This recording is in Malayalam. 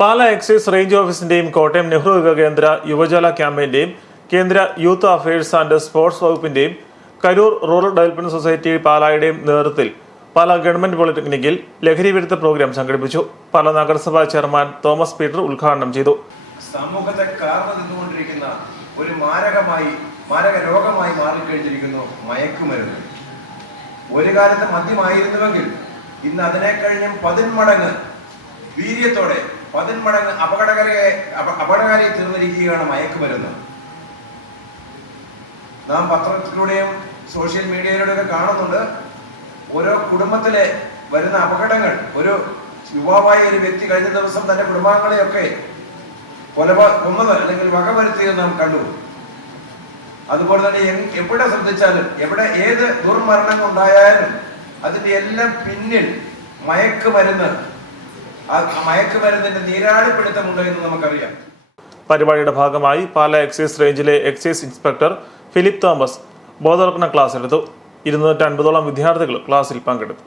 പാല എക്സൈസ് റേഞ്ച് ഓഫീസിന്റെയും കോട്ടയം നെഹ്റു യുവകേന്ദ്ര യുവജാല ക്യാമ്പയിന്റെയും കേന്ദ്ര യൂത്ത് അഫയേഴ്സ് ആൻഡ് സ്പോർട്സ് വകുപ്പിന്റെയും കരൂർ റൂറൽ ഡെവലപ്മെന്റ് സൊസൈറ്റി പാലായുടെയും നേതൃത്വത്തിൽ പാല ഗവൺമെന്റ് പോളിടെക്നിക്കിൽ ലഹരി വിരുദ്ധ പ്രോഗ്രാം സംഘടിപ്പിച്ചു. പാല നഗരസഭാ ചെയർമാൻ തോമസ് പീറ്റർ ഉദ്ഘാടനം ചെയ്തു. സമൂഹത്തെ കാർന്നു നിന്നുകൊണ്ടിരിക്കുന്ന ഒരു മാരക രോഗമായി മാറിക്കഴിഞ്ഞിരിക്കുന്നു മയക്കുമരുന്ന്. ഒരു കാലത്ത് മദ്യമായിരുന്നുവെങ്കിൽ ഇന്ന് അതിനെ കഴിഞ്ഞും 10 മടങ്ങ് വീര്യത്തോടെ 10 മടങ്ങ് അപകടകാരിയായി തീർന്നിരിക്കുകയാണ് മയക്കുമരുന്ന്. നാം പത്രത്തിലൂടെയും സോഷ്യൽ മീഡിയയിലൂടെയൊക്കെ കാണുന്നുണ്ട്. ഓരോ കുടുംബത്തിലെ വരുന്ന അപകടങ്ങൾ. ഒരു യുവാവായ ഒരു വ്യക്തി കഴിഞ്ഞ ദിവസം തന്റെ കുടുംബാംഗങ്ങളെയൊക്കെ കൊന്നത് അല്ലെങ്കിൽ വകവരുത്തിയത് നാം കണ്ടു. അതുപോലെ തന്നെ എവിടെ ശ്രദ്ധിച്ചാലും ഏത് ദുർമരണം ഉണ്ടായാലും അതിന്റെ എല്ലാം പിന്നിൽ മയക്കുമരുന്നിന്റെ നീരാളിപ്പിടുത്തമുണ്ട് എന്ന് നമുക്കറിയാം. പരിപാടിയുടെ ഭാഗമായി പാല എക്സൈസ് റേഞ്ചിലെ എക്സൈസ് ഇൻസ്പെക്ടർ ഫിലിപ്പ് തോമസ് ബോധവൽക്കരണ ക്ലാസ് എടുത്തു. 250ഓളം വിദ്യാർത്ഥികൾ ക്ലാസ്സിൽ പങ്കെടുത്തു.